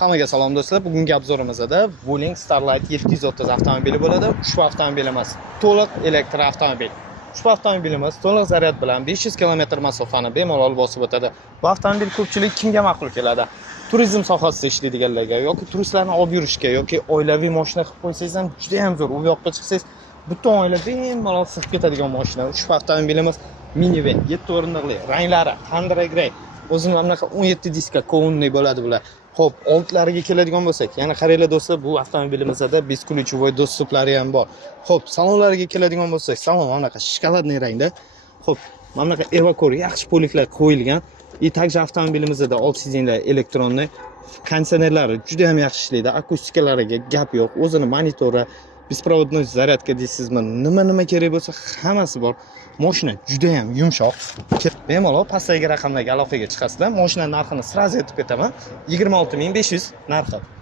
Hammaga salom do'stlar. Bugungi obzorimizda Wuling Starlight 730 avtomobili bo'ladi. Ushbu avtomobilimiz to'liq elektr avtomobil. Ushbu avtomobilimiz to'liq zaryad bilan 500 km masofani bemalol bosib o'tadi. Bu avtomobil ko'pchilik kimga ma'qul keladi? Turizm sohasida ishlaydiganlarga yoki turistlarni olib yurishga yoki oilaviy mashina qilib qo'ysangiz ham juda ham zo'r. U yoqqa chiqsangiz butun oila bemalol sig'ib ketadigan mashina. Ushbu avtomobilimiz minivan, 7 o'rindiqli, ranglari Thunder Grey. O'zim mana bunaqa 17 diska ko'nli bo'ladi bular. Xo'p, oltlariga keladigan bo'lsak, yana qaranglar do'stlar, bu avtomobilimizda beskuluchovoy dostuplari ham bor. Xo'p, salonlariga keladigan bo'lsak, salon mana bunaqa shokoladniy rangda. Xo'p, mana bunaqa evakor yaxshi poliklar qo'yilgan. И также avtomobilimizda 6 silinli elektronli konditsionerlari juda ham yaxshi ishlaydi. Akustikalariga gap yo'q. O'zini monitori, беспроводной zaryadka deysizmi, nima kerak bo'lsa hammasi bor. Mashina juda ham yumshoq. Bemalol pastdagi raqamlarga aloqaga chiqasizlar. Mashina narxini sразу aytib ketaman. 26500 narxi.